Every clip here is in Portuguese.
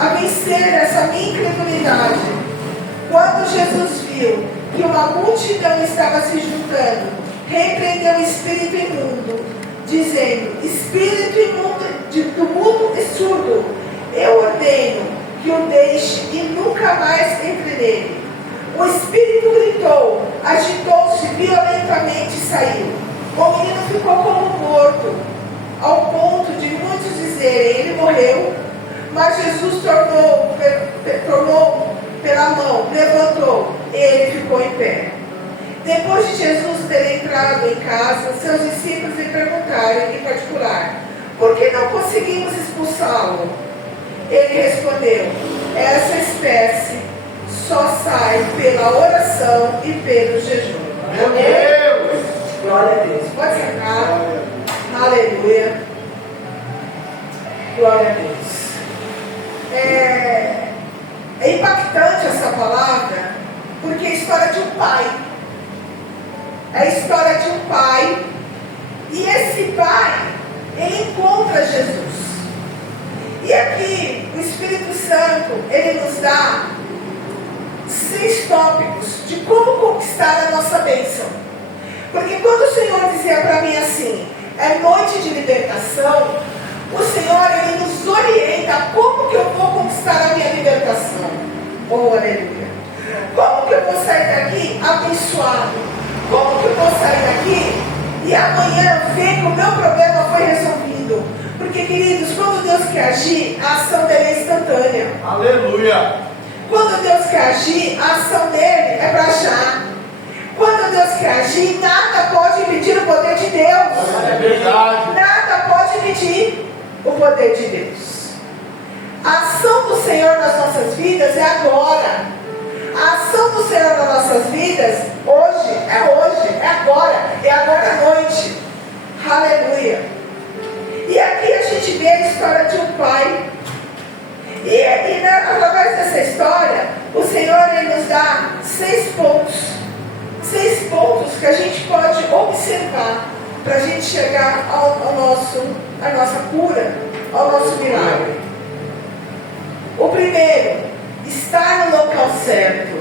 a vencer essa minha incredulidade. Quando Jesus viu que uma multidão estava se juntando, repreendeu o espírito imundo, dizendo: espírito imundo do mundo e surdo, eu ordeno que o deixe e nunca mais entre nele. O espírito gritou, agitou-se violentamente e saiu. O menino ficou como morto, ao ponto de muitos dizerem: ele morreu. Mas Jesus tornou pela mão, levantou, ele ficou em pé. Depois de Jesus ter entrado em casa, seus discípulos lhe perguntaram em particular: por que não conseguimos expulsá-lo? Ele respondeu: essa espécie só sai pela oração e pelo jejum. Meu Deus! Glória a Deus. Pode sacar. Aleluia. Glória a Deus. É impactante essa palavra, porque é a história de um pai. É a história de um pai. E esse pai, ele encontra Jesus. E aqui, o Espírito Santo, ele nos dá 6 tópicos de como conquistar a nossa bênção. Porque quando o Senhor dizia para mim assim, é noite de libertação, o Senhor, ele nos orienta como que eu vou conquistar a minha libertação. Oh, aleluia. Como que eu vou sair daqui abençoado? Como que eu vou sair daqui e amanhã ver que o meu problema foi resolvido? Porque, queridos, quando Deus quer agir, a ação dele é instantânea. Aleluia. Quando Deus quer agir, a ação dele é para já. Quando Deus quer agir, nada pode impedir o poder de Deus. É verdade. Nada pode impedir o poder de Deus. A ação do Senhor nas nossas vidas é agora. A ação do Senhor nas nossas vidas, hoje, é agora à noite. Aleluia. E aqui a gente vê a história de um pai. E através dessa história, o Senhor, ele nos dá 6 pontos. 6 pontos que a gente pode observar para a gente chegar à nossa cura, ao nosso milagre. O primeiro, estar no local certo.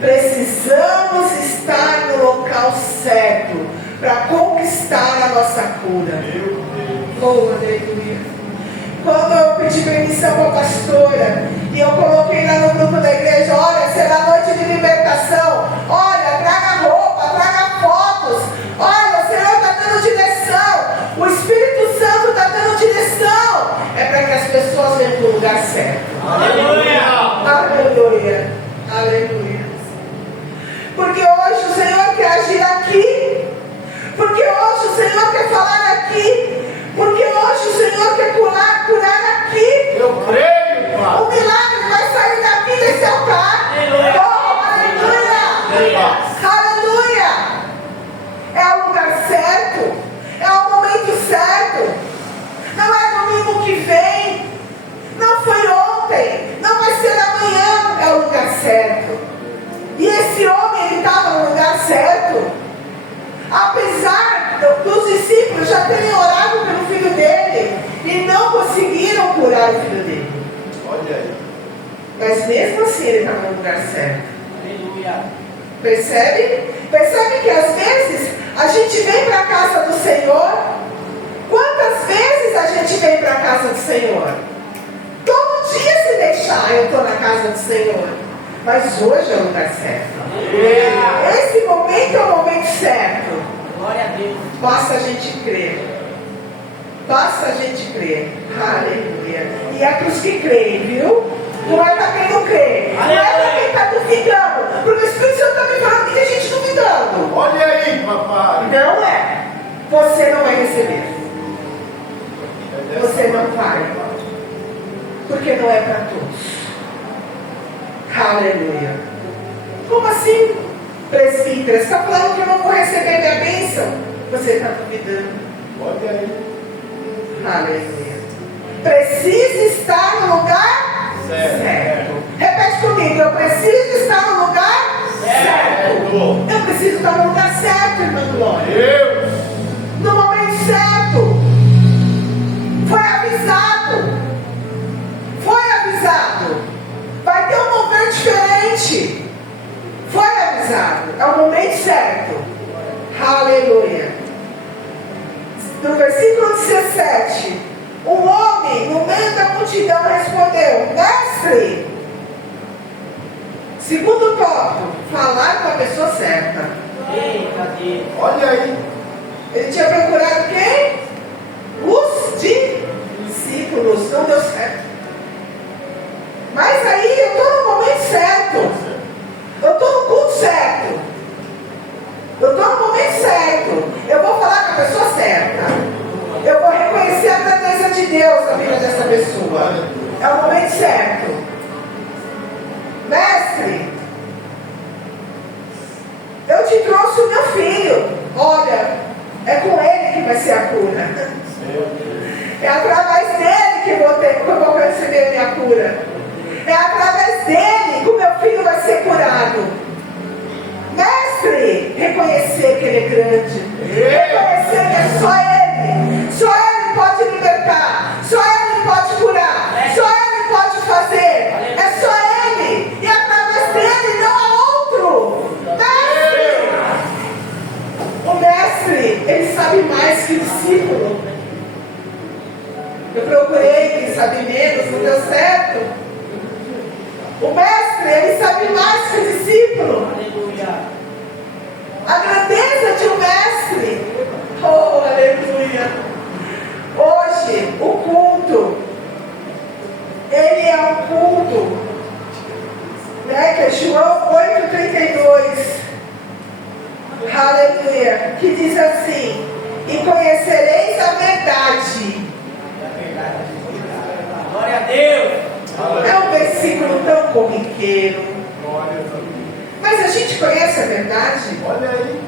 Precisamos estar no local certo para conquistar a nossa cura. Oh, aleluia. Quando eu pedi permissão para a pastora e eu coloquei lá no grupo da igreja: olha, será noite de libertação, olha, traga roupa, traga fotos, olha, o Senhor está dando direção, o Espírito Santo está dando direção, é para que as pessoas venham para o lugar certo. Aleluia. Aleluia. Aleluia. Porque hoje o Senhor quer agir aqui, porque hoje o Senhor quer falar aqui, porque hoje o Senhor quer curar aqui. Eu creio, Pai. O milagre vai sair daqui desse altar. Aleluia. Oh, aleluia. Aleluia. É o lugar certo. É o momento certo. Não é domingo que vem. Não foi ontem. Não vai ser amanhã. É o lugar certo. E esse homem, ele estava no lugar certo. Apesar dos discípulos já terem orado pelo filho dele e não conseguiram curar o filho dele. Olha aí. Mas mesmo assim ele estava no lugar certo. Aleluia. Percebe? Percebe que às vezes a gente vem para a casa do Senhor. Quantas vezes a gente vem para a casa do Senhor? Todo dia, se deixar, eu estou na casa do Senhor. Mas hoje é o lugar certo. Esse momento é o momento certo. Glória a Deus. Basta a gente crer. Basta a gente crer. Aleluia. E é para os que creem, viu? Não é para quem não crê. Não é para quem está duvidando. Porque o Espírito Santo está me falando que tem gente duvidando. Olha aí, papai. Não é. Você não vai receber. Você não vai. Porque não é para todos. Aleluia. Como assim, presbítero? Você está falando que eu não vou receber minha bênção? Você está duvidando. Olha aí. Aleluia. Precisa estar no lugar certo. Repete comigo. Eu preciso estar no lugar certo. Eu preciso estar no lugar certo, irmã Glória. Deus. No momento certo. Foi avisado. Foi avisado. É o momento certo. Aleluia. No versículo 17, um homem no meio da multidão respondeu: Mestre, segundo tópico, falar com a pessoa certa. Olha aí. Ele tinha procurado quem? Os discípulos. Não deu certo. Mas aí eu estou no momento certo. Eu estou no culto certo. Eu estou no momento certo. Eu vou falar com a pessoa certa. Eu vou reconhecer a grandeza de Deus na vida dessa pessoa. É o momento certo. Mestre, eu te trouxe o meu filho. Olha, é com ele que vai ser a cura. É através dele que eu vou receber a minha cura. É através dele que o meu filho vai ser curado. Mestre, reconhecer que ele é grande. Reconhecer que é só ele. Só ele pode libertar. Só ele pode curar. Só ele pode fazer. É só ele. E através dele não há outro. Mestre. O mestre, ele sabe mais que o discípulo. Eu procurei quem sabe menos, não deu certo. O mestre, ele sabe mais que o discípulo. A grandeza de um mestre. Oh, aleluia. Hoje, o culto, ele é um culto, né, que é João 8,32. Aleluia. Que diz assim: e conhecereis a verdade. Glória a Deus. É um versículo tão corriqueiro. Mas a gente conhece a verdade? Olha aí.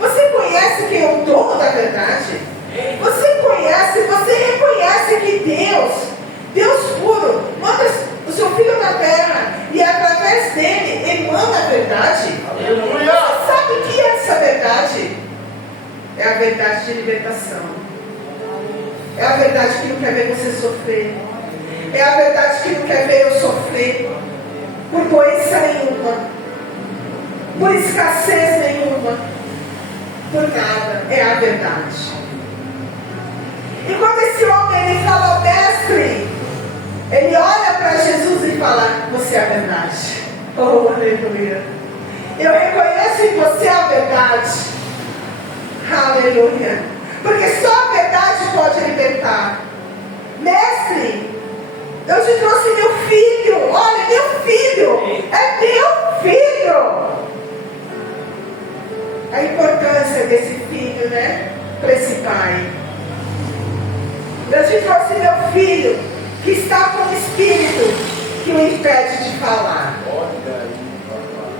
Você conhece quem é o dono da verdade? Você conhece, você reconhece que Deus puro, manda o seu Filho na terra e através dele emana a verdade? Aleluia. Você sabe o que é essa verdade? É a verdade de libertação. É a verdade que não quer ver você sofrer. É a verdade que não quer ver eu sofrer por doença nenhuma, por escassez nenhuma, por nada. É a verdade. E quando esse homem ele fala: mestre, ele olha para Jesus e fala: você é a verdade. Oh, aleluia. Eu reconheço em você a verdade. Aleluia. Porque só a verdade pode libertar. Mestre, eu te trouxe meu filho. Olha, meu filho. É meu filho. A importância desse filho, né? Para esse pai. Eu te trouxe meu filho, que está com o espírito que o impede de falar. Olha aí, papai.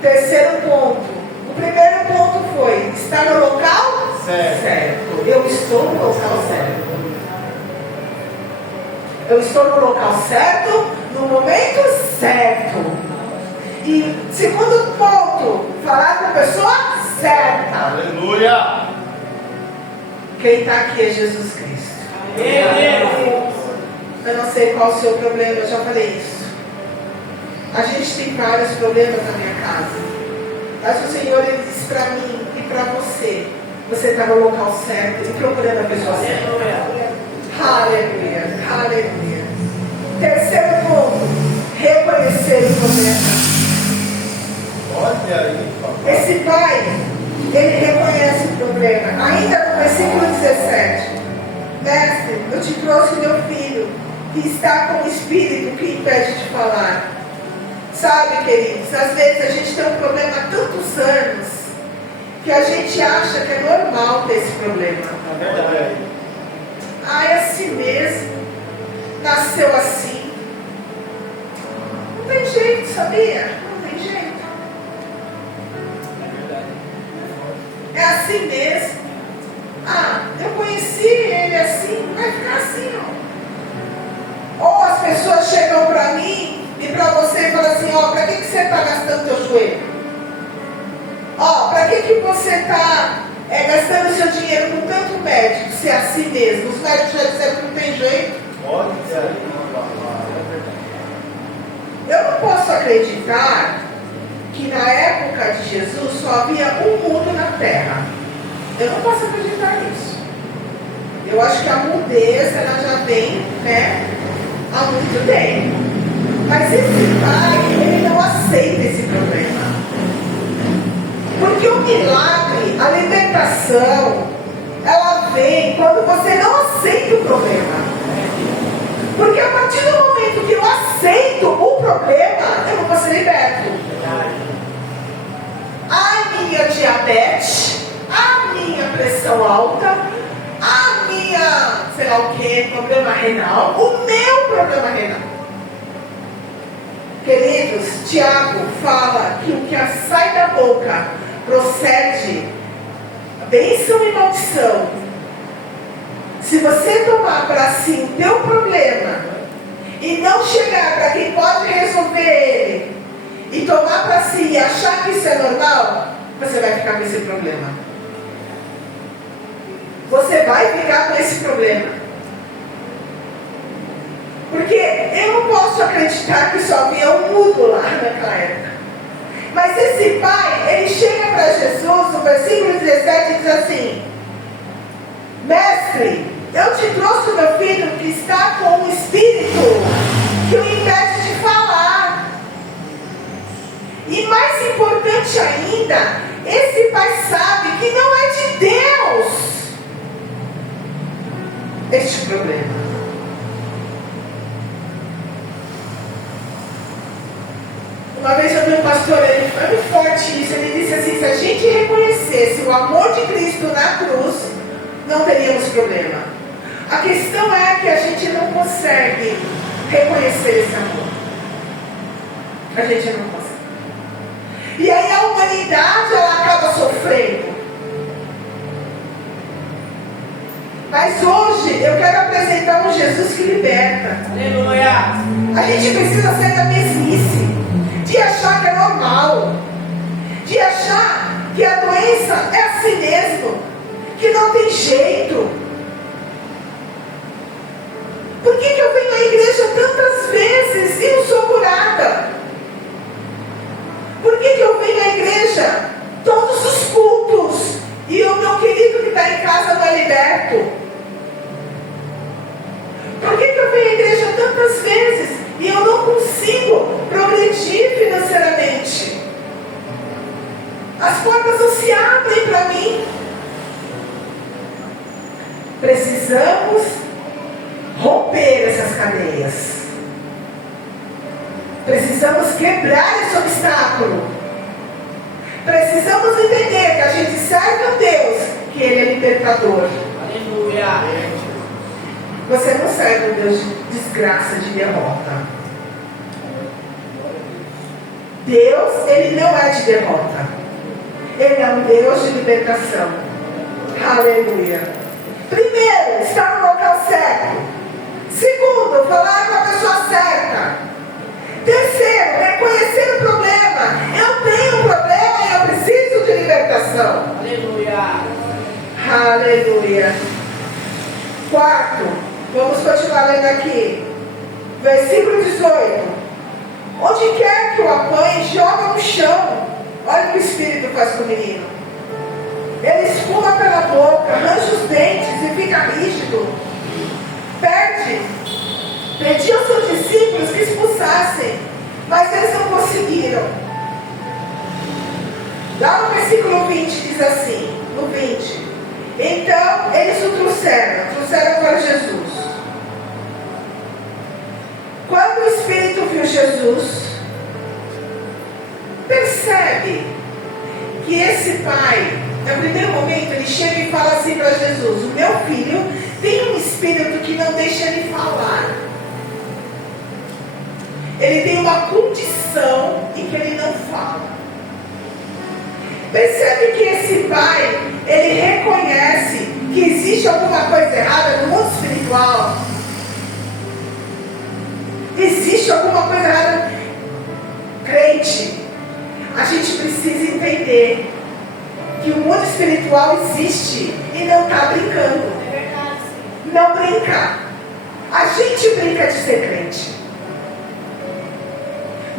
Terceiro ponto. O primeiro ponto foi: estar no local certo. Eu estou no local certo. Eu estou no local certo, no momento certo. E segundo ponto, falar com a pessoa certa. Aleluia. Quem está aqui é Jesus Cristo. Eu não sei qual o seu problema, eu já falei isso. A gente tem vários problemas na minha casa. Mas o Senhor, Ele disse para mim e para você: você está no local certo e procurando a pessoa certa. Aleluia, aleluia. Terceiro ponto: reconhecer o problema. Olha aí, papai. Esse pai, ele reconhece o problema. Ainda no versículo 17: mestre, eu te trouxe meu filho, que está com o espírito que impede de falar. Sabe, queridos, às vezes a gente tem um problema há tantos anos que a gente acha que é normal ter esse problema. É verdade. Ah, é assim mesmo. Nasceu assim. Não tem jeito, sabia? Não tem jeito. É assim mesmo. Ah, eu conheci ele assim, vai ficar assim, ó. Ou as pessoas chegam para mim e para você e falam assim: ó, para que você está gastando teu joelho? Ó, para que você está gastando seu dinheiro com tanto médico, se é assim mesmo? Os médicos já disseram que não tem jeito. Olha aí, papai. Eu não posso acreditar que na época de Jesus só havia um mudo na terra. Eu não posso acreditar nisso. Eu acho que a mudez ela já vem, né, há muito tempo. Mas esse pai, ele não aceita esse problema. Porque o milagre, a libertação, ela vem quando você não aceita o problema. Porque a partir do momento que eu aceito o problema, eu não vou ser liberto. A minha diabetes, a minha pressão alta, a minha, sei lá o que, problema renal, o meu problema renal. Queridos, Tiago fala que o que sai da boca procede bênção e maldição. Se você tomar para si o teu problema e não chegar para quem pode resolver ele e tomar para si e achar que isso é normal, você vai ficar com esse problema. Você vai ficar com esse problema. Porque eu não posso acreditar que só havia um mudo lá naquela época. Mas esse pai, ele chega para Jesus, no versículo 17, e diz assim: Mestre, eu te trouxe o meu filho que está com um espírito que o impede de falar. E mais importante ainda, esse pai sabe que não é de Deus este problema. Uma vez eu vi um pastor, ele foi muito forte isso, ele disse assim: se a gente reconhecesse o amor de Cristo na cruz, não teríamos problema. A questão é que a gente não consegue reconhecer esse amor. A gente não consegue. E aí a humanidade, ela acaba sofrendo. Mas hoje eu quero apresentar um Jesus que liberta. Aleluia. A gente precisa sair da mesmice, de achar que é normal, de achar que a doença é assim mesmo, que não tem jeito. Por que eu venho à igreja tantas vezes e não sou curada? Por que eu venho à igreja todos os cultos e o meu querido que está em casa não é liberto? Por que eu venho à igreja tantas vezes e eu não consigo progredir financeiramente? As portas não se abrem para mim. Precisamos romper essas cadeias. Precisamos quebrar esse obstáculo. Precisamos entender que a gente serve a Deus, que Ele é libertador. Aleluia. Você não serve um Deus de desgraça, de derrota. Deus, Ele não é de derrota. Ele é um Deus de libertação. Aleluia. Primeiro, estar no local certo. Segundo, falar com a pessoa certa. Terceiro, reconhecer o problema. Eu tenho um problema e eu preciso de libertação. Aleluia. Aleluia. Quarto, vamos continuar lendo aqui. Versículo 18. Onde quer que o apanhe, joga no chão. Olha o que o Espírito faz com o menino. Ele espuma pela boca, arranja os dentes e fica rígido. Pedi aos seus discípulos que expulsassem, mas eles não conseguiram. Lá no versículo 20 diz assim, no 20: então eles o trouxeram para Jesus. Quando o Espírito viu Jesus, percebe que esse pai, no primeiro momento, ele chega e fala assim para Jesus: o meu filho tem um espírito que não deixa ele falar. Ele tem uma condição em que ele não fala. Percebe que esse pai, ele reconhece que existe alguma coisa errada no mundo espiritual. Existe alguma coisa errada. Crente, a gente precisa entender que o mundo espiritual existe e não está brincando. É verdade. Não brincar. A gente brinca de ser crente.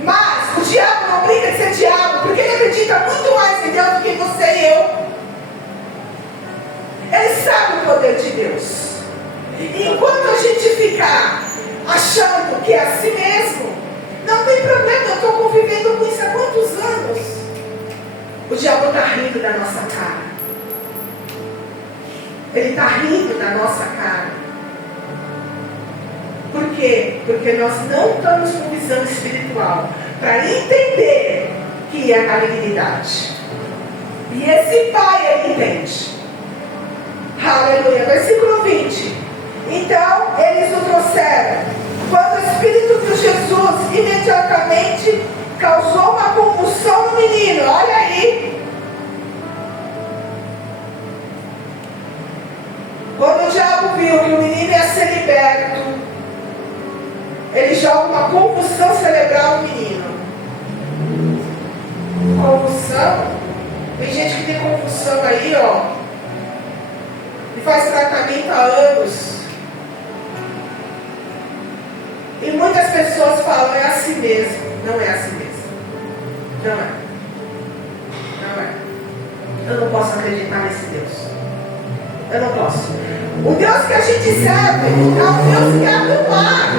Mas o diabo não brinca de ser diabo, porque ele acredita muito mais em Deus do que você e eu. Ele sabe o poder de Deus. Enquanto a gente ficar achando que é assim mesmo, não tem problema, eu estou convivendo com isso há quantos anos? O diabo está rindo da nossa cara. Ele está rindo da nossa cara. Por quê? Porque nós não estamos com visão espiritual para entender que é malignidade. E esse pai, ele entende. Aleluia. Versículo 20. Então, eles o trouxeram. Quando o Espírito de Jesus imediatamente causou uma convulsão no menino. Olha aí. Quando o diabo viu que o menino ia ser liberto, ele joga uma convulsão cerebral no menino. Convulsão? Tem gente que tem convulsão aí, ó. E faz tratamento há anos. E muitas pessoas falam, é assim mesmo. Não é assim mesmo. Não é. Não é. Eu não posso acreditar nesse Deus. Eu não posso. O Deus que a gente serve é um Deus que abre o mar.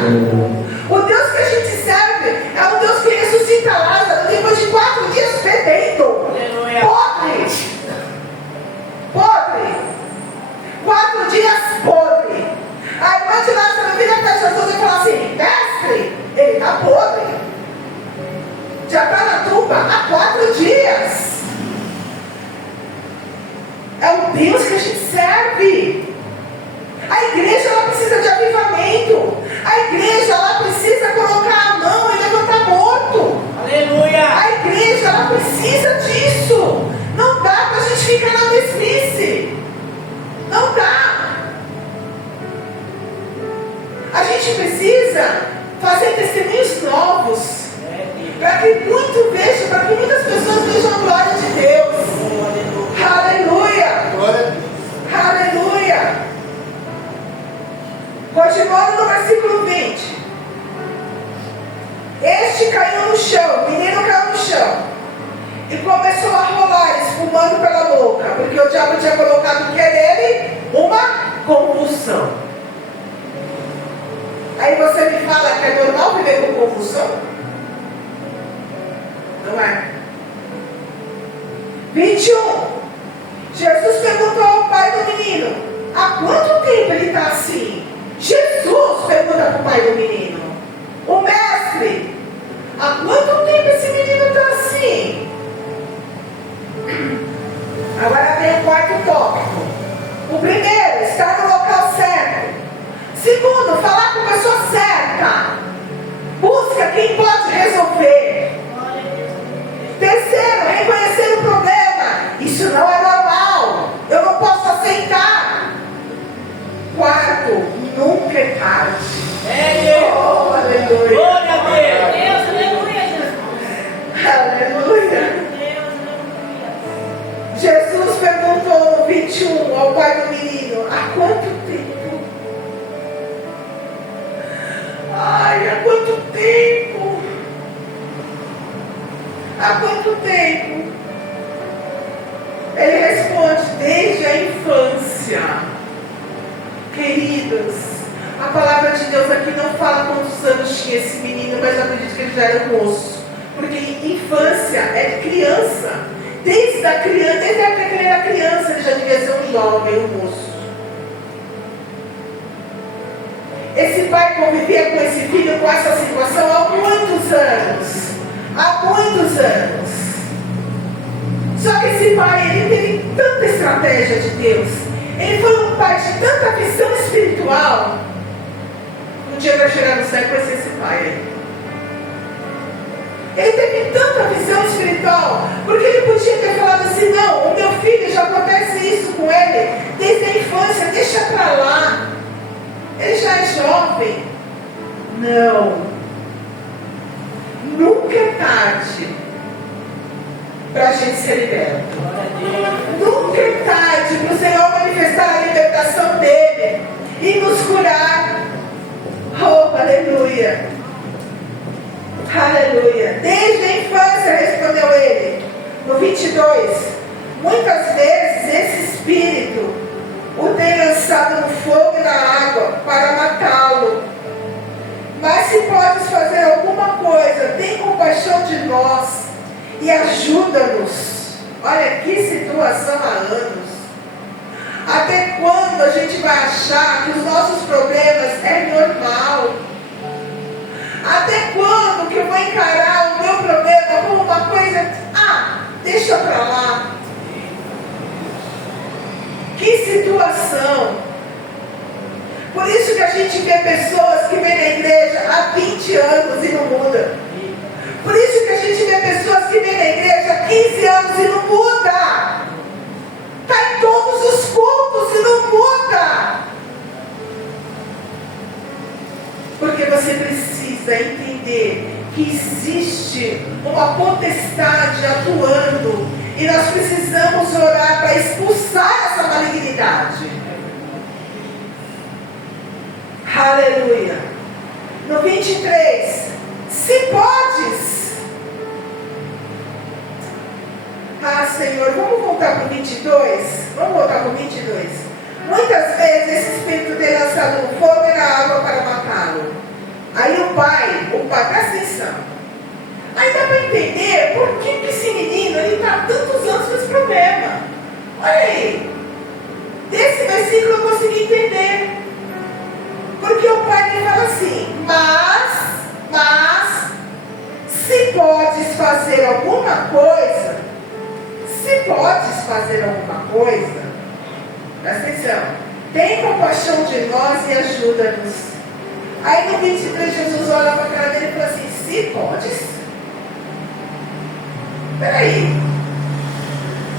O Deus que a gente serve é um Deus que ressuscita Lázaro depois de 4 dias fedendo. Podre. Podre. 4 dias podre. A irmã de Lázaro vira para Jesus e fala assim: mestre, ele está podre. Já está na tumba há 4 dias. É o Deus que a gente serve. A igreja, ela precisa de avivamento. A igreja, ela precisa colocar a mão e levantar morto. Aleluia. A igreja, ela precisa disso. Não dá para a gente ficar na mesmice. Não dá. A gente precisa fazer testemunhos novos. Para que para que muitas pessoas vejam a glória de Deus. Aleluia. Aleluia. Continuando no versículo 20. Este caiu no chão, o menino caiu no chão e começou a rolar, espumando pela boca, porque o diabo tinha colocado o que nele? Uma convulsão. Aí você me fala que é normal viver com convulsão? Não é? 21. Jesus perguntou ao pai do menino: há quanto tempo ele está assim? Jesus pergunta para o pai do menino: o mestre, há quanto tempo esse menino está assim? Agora vem o quarto tópico. O primeiro, estar no local certo. Segundo, falar com a pessoa certa. Busca quem pode resolver. Terceiro, reconhecer o problema. Isso não é normal. Eu não posso aceitar. Quarto, nunca é tarde. Oh, aleluia. Glória a Deus. Deus, aleluia, Jesus. Aleluia. Jesus perguntou no 21 ao pai do menino: há quanto tempo? Ai, há quanto tempo? Há quanto tempo? Ele responde: desde a infância. Queridos, a palavra de Deus aqui não fala quantos anos tinha esse menino, mas eu acredito que ele já era moço. Porque infância é criança. Desde a criança, desde a época que ele era criança, ele já devia ser um jovem, um moço. Esse pai convivia com esse filho, com essa situação há muitos anos. Há muitos anos. Só que esse pai, ele teve tanta estratégia de Deus. Ele foi um pai de tanta visão espiritual. Um dia vai chegar no céu e vai ser esse pai aí. Ele teve tanta visão espiritual, porque ele podia ter falado assim: não, o meu filho, já acontece isso com ele desde a infância, deixa pra lá, ele já é jovem. Não, nunca é tarde para a gente ser liberto. Nunca é tarde para o Senhor manifestar a libertação dele e nos curar. Oh, aleluia. Aleluia. Desde a distância, respondeu ele. No 22, muitas vezes esse espírito o tem lançado no fogo e na água para matá-lo. Mas se podes fazer alguma coisa, tem compaixão de nós e ajuda-nos. Olha que situação há anos. Até quando a gente vai achar que os nossos problemas é normal? Até quando que eu vou encarar o meu problema como uma coisa, deixa pra lá? Que situação! Por isso que a gente vê pessoas que vêm na igreja há 20 anos e não muda. Por isso que a gente vê pessoas que vêm na igreja há 15 anos e não muda. Está em todos os cultos e não muda. Porque você precisa entender que existe uma potestade atuando e nós precisamos orar para expulsar essa malignidade. Aleluia. No 23, se podes. Senhor, vamos voltar para o 22? Vamos voltar para o 22. Muitas vezes esse espírito tem lançado no fogo e na água para matá-lo. Aí o pai, presta atenção. Aí dá para entender por que esse menino está há tantos anos com esse problema. Olha aí. Desse versículo eu consegui entender. Porque o pai me fala assim, mas, se podes fazer alguma coisa, presta atenção, tem compaixão de nós e ajuda-nos. Aí no 23 Jesus olha para a cara dele e fala assim, se podes? Peraí,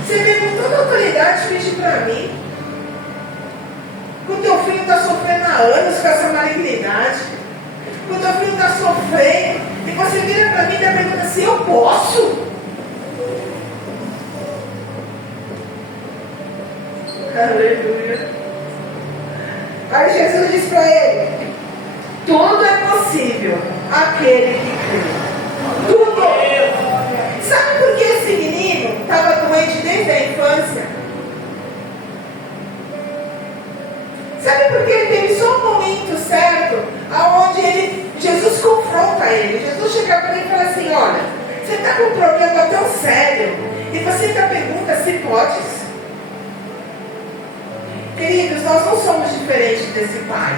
você vem com toda a autoridade pedir para mim, que o teu filho está sofrendo há anos com essa malignidade, que o teu filho está sofrendo, e você vira para mim e pergunta assim, eu posso? Aleluia. Aí Jesus diz para ele, tudo é possível aquele que crê. Tudo. Sabe por que esse menino estava doente desde a infância? Sabe por que ele teve só um momento certo, aonde Jesus confronta ele. Jesus chega para ele e fala assim, olha, você está com um problema tão sério, e você ainda pergunta se podes? Queridos, nós não somos diferentes desse pai.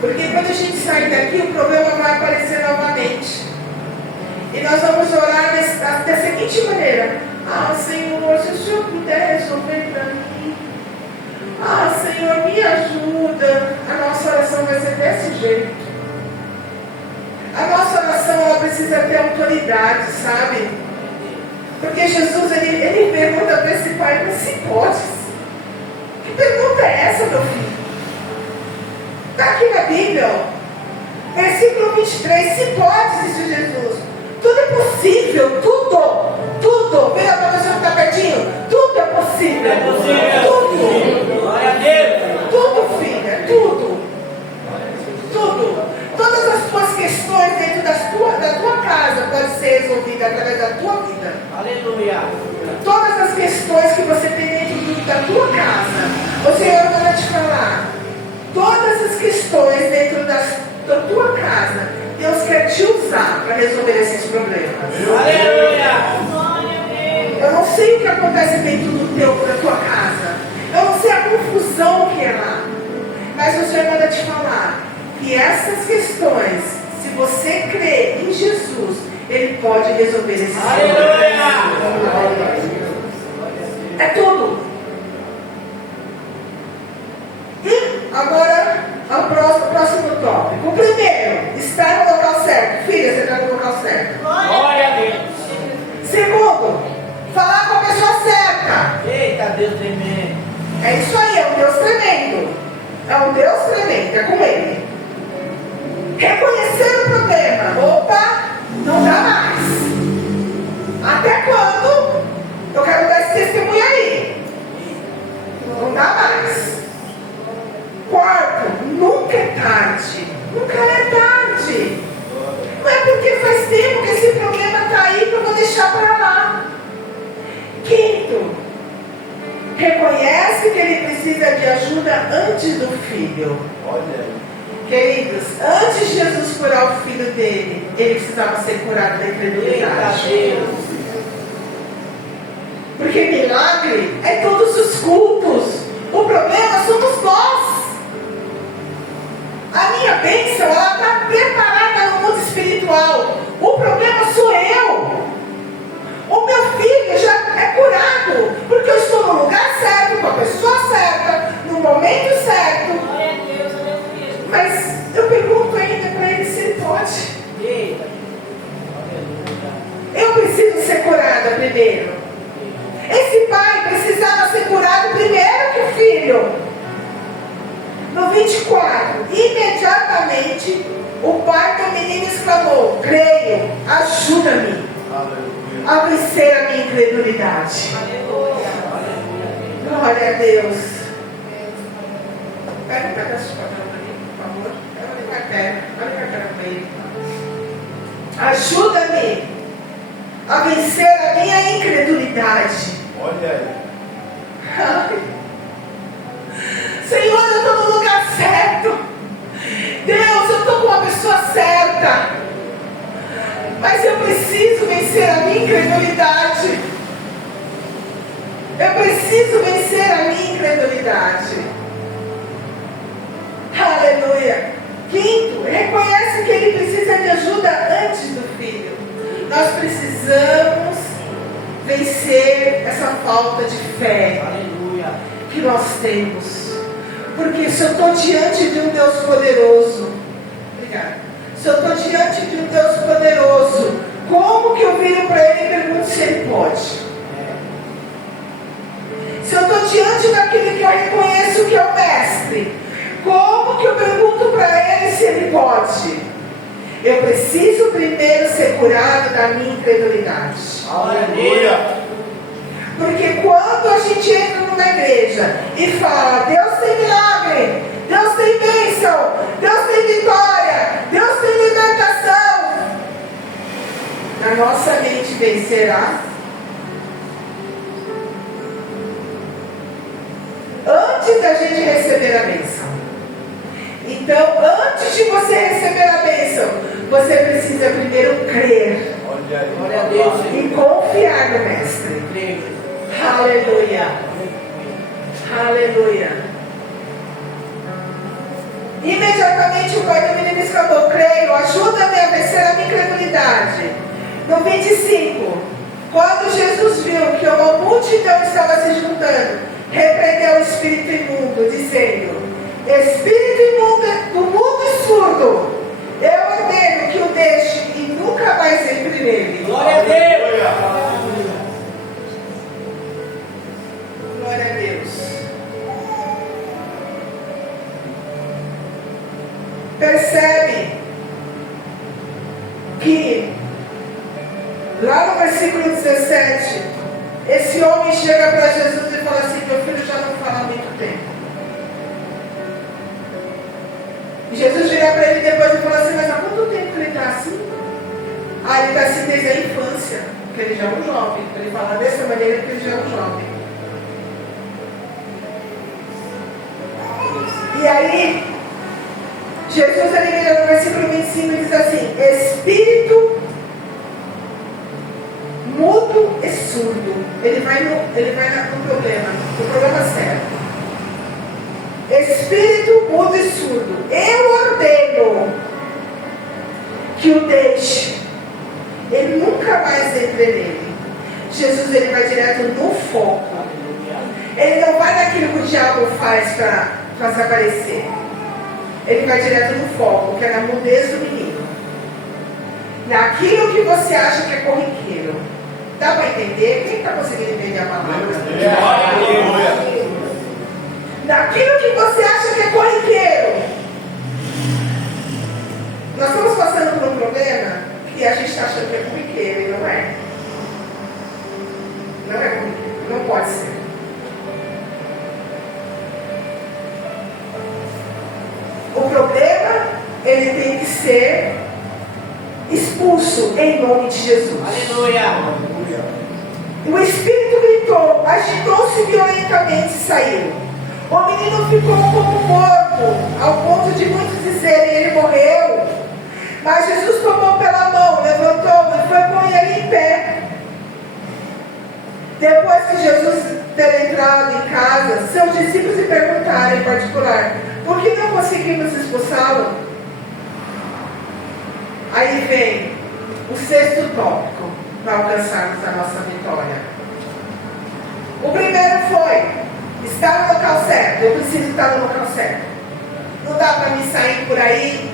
Porque quando a gente sair daqui, o problema vai aparecer novamente. E nós vamos orar da seguinte maneira. Senhor, se o Senhor puder resolver para mim. Senhor, me ajuda. A nossa oração vai ser desse jeito. A nossa oração, ela precisa ter autoridade, sabe? Porque Jesus, ele pergunta para esse pai, mas se podes? Que pergunta é essa, meu filho? Está aqui na Bíblia, ó. Versículo 23, se podes, disse Jesus. Tudo é possível, tudo. Vê a pessoa que está pertinho. Tudo é possível. É possível. Tudo. Glória a Deus. Tudo, filha, tudo. Todas as tuas questões dentro da tua casa podem ser resolvidas através da tua vida. Aleluia. Todas as questões que você tem dentro da tua casa, o Senhor vai te falar. Todas as questões dentro da tua casa, Deus quer te usar para resolver esses problemas. Aleluia. Eu não sei o que acontece dentro da tua casa. Eu não sei a confusão que é lá. Mas o Senhor manda te falar que essas questões, se você crer em Jesus, Ele pode resolver esses problemas. É tudo. Agora, o próximo tópico. O primeiro, estar no local certo. Filha, você está no local certo. Glória a Deus. Segundo, falar com a pessoa certa. Eita, Deus tremendo. É isso aí, é um Deus tremendo. É um Deus tremendo, é com Ele. Reconhecer o problema. Opa, não dá mais. Até quando? Eu quero dar esse testemunho aí. Não dá mais. Quarto, nunca é tarde. Nunca é tarde. Não é porque faz tempo que esse ajuda antes do filho. Olha aí. Queridos, antes de Jesus curar o filho dele, ele precisava ser curado da Eita incredulidade. Deus. Porque milagre é todos os cultos. O problema somos nós. A minha bênção, ela está preparada no mundo espiritual. O problema sou eu. O meu filho já é curado, porque eu estou no lugar certo, com a pessoa certa, no momento certo. Glória a Deus, aleluia. Mas eu pergunto ainda para ele se ele pode. Eita. Aleluia. Eu preciso ser curada primeiro. Esse pai precisava ser curado primeiro que o filho. No 24, imediatamente o pai do menino exclamou: creio, ajuda-me Aleluia. a vencer a minha incredulidade. Aleluia. Glória a Deus. Pega um pedaço de papel para mim, por favor. Olha a carteira para ele. Ajuda-me a vencer a minha incredulidade. Olha aí. Ai. Senhor, eu estou no lugar certo. Deus, eu estou com a pessoa certa. Mas eu preciso vencer a minha incredulidade. Eu preciso vencer a minha incredulidade. Aleluia. Quinto, reconhece que ele precisa de ajuda antes do filho. Nós precisamos vencer essa falta de fé Aleluia. que nós temos. Porque se eu estou diante de um Deus poderoso, obrigada. Se eu estou diante de um Deus poderoso, como que eu viro para ele e pergunto se ele pode? Se eu estou diante daquele que eu reconheço que é o mestre, como que eu pergunto para ele se ele pode? Eu preciso primeiro ser curado da minha incredulidade. Aleluia. Porque quando a gente entra numa igreja e fala: Deus tem milagre, Deus tem bênção, Deus tem vitória, Deus tem libertação, na nossa mente vencerá. Antes da gente receber a bênção. Então, antes de você receber a bênção, você precisa primeiro crer Olha aí. Glória a Deus, e confiar no mestre. Creio. Aleluia. Aleluia. Imediatamente o pai do menino exclamou: creio, ajuda-me a vencer a minha incredulidade. No 25, quando Jesus viu que uma multidão estava se juntando, repreendeu o espírito imundo, dizendo: espírito imundo do mundo e surdo, eu ordeno que o deixe e nunca mais entre nele. Glória a Deus. Glória a Deus. Percebe que lá no versículo 17, esse homem chega para Jesus e fala assim: meu filho já não fala há muito tempo. E Jesus vira para ele depois e fala assim: mas há quanto tempo que ele está assim? Ah, ele está assim desde a infância, porque ele já é um jovem. Ele fala dessa maneira que ele já é um jovem. E aí, Jesus, ele vira no versículo 25 e diz assim: espírito mudo e surdo. Ele vai no problema certo. Espírito mudo e surdo, eu ordeno que o deixe, ele nunca mais entre nele. Jesus, ele vai direto no foco. Ele não vai naquilo que o diabo faz para desaparecer. Ele vai direto no foco, que é na mudez do menino, naquilo que você acha que é corriqueiro. Dá para entender? Quem está conseguindo entender a palavra? Aleluia. Naquilo que você acha que é corriqueiro. Nós estamos passando por um problema que a gente está achando que é corriqueiro e não é. Não é corriqueiro, não pode ser. O problema, ele tem que ser expulso em nome de Jesus. Aleluia. O espírito gritou, agitou-se violentamente e saiu. O menino ficou como morto, ao ponto de muitos dizerem ele morreu. Mas Jesus tomou pela mão, levantou e foi com ele em pé. Depois que Jesus ter entrado em casa, seus discípulos lhe perguntaram em particular: por que não conseguimos expulsá-lo? Aí vem o sexto tópico para alcançarmos a nossa vitória. O primeiro foi estar no local certo. Eu preciso estar no local certo. Não dá para me sair por aí.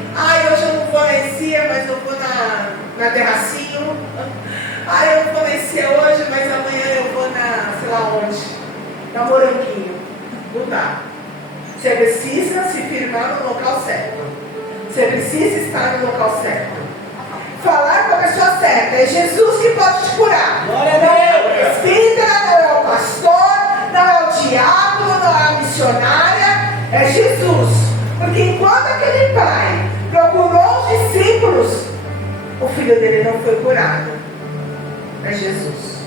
Hoje eu não vou na Encia, mas eu vou na Terracinho. Eu não vou na Ecia hoje, mas amanhã eu vou na, sei lá onde, na Moranguinho. Não dá. Você precisa se firmar no local certo. Você precisa estar no local certo. Falar com a pessoa certa. É Jesus que pode te curar. Glória a Não é Deus. o espírita, não é o pastor, não é o diácono, não é a missionária. É Jesus. Porque enquanto aquele pai procurou os discípulos, o filho dele não foi curado. É Jesus.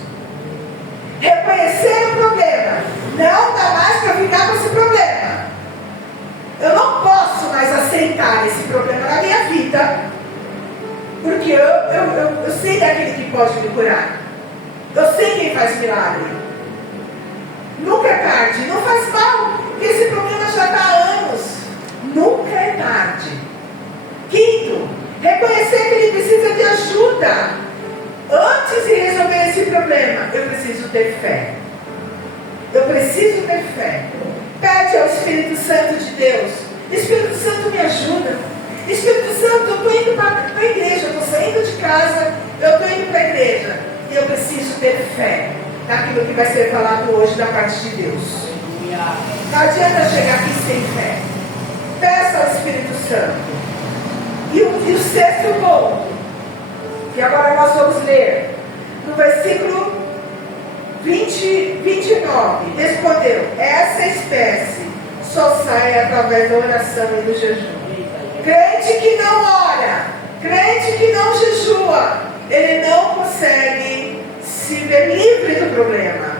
Reconhecer o problema. Não dá mais para ficar com esse problema. Eu não posso mais aceitar esse problema na minha vida. Porque eu sei daquele que pode me curar. Eu sei quem faz milagre. Nunca é tarde. Não faz mal. Porque esse problema já está há anos. Nunca é tarde. Quinto, reconhecer que ele precisa de ajuda. Antes de resolver esse problema, eu preciso ter fé. Eu preciso ter fé. Pede ao Espírito Santo de Deus: Espírito Santo, me ajuda. Espírito Santo, eu estou indo para a igreja, eu estou saindo de casa, eu estou indo para a igreja. E eu preciso ter fé naquilo que vai ser falado hoje da parte de Deus. Não adianta chegar aqui sem fé. Peça ao Espírito Santo. E o sexto ponto, que agora nós vamos ler, no versículo 29, respondeu: essa espécie só sai através da oração e do jejum. Crente que não ora, crente que não jejua, ele não consegue se ver livre do problema.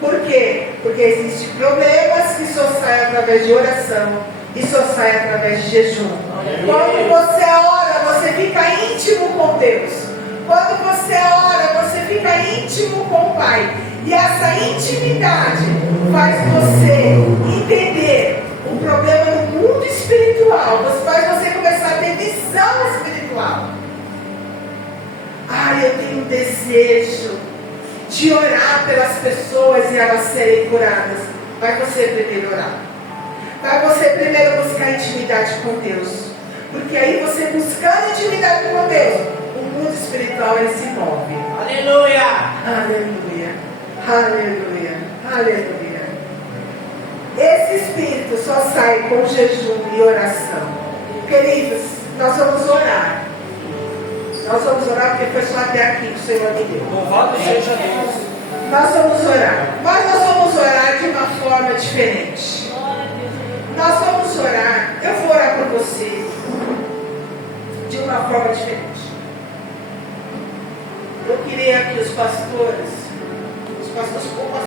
Por quê? Porque existem problemas que só saem através de oração e só saem através de jejum. Quando você ora, você fica íntimo com Deus. Quando você ora, você fica íntimo com o Pai. E essa intimidade faz você entender o problema no mundo espiritual. Faz você começar a ter visão espiritual. Eu tenho um desejo de orar pelas pessoas e elas serem curadas. Vai você primeiro orar. Vai você primeiro buscar intimidade com Deus. Porque aí você buscando intimidade com Deus, o mundo espiritual ele se move. Aleluia. Aleluia. Aleluia. Aleluia. Esse espírito só sai com jejum e oração. Queridos, nós vamos orar. Nós vamos orar porque foi só até aqui que o Senhor me deu. Louvado seja Deus. Nós vamos orar. Mas nós vamos orar de uma forma diferente. Nós vamos orar. Eu vou orar por você de uma forma diferente. Eu queria que os pastores,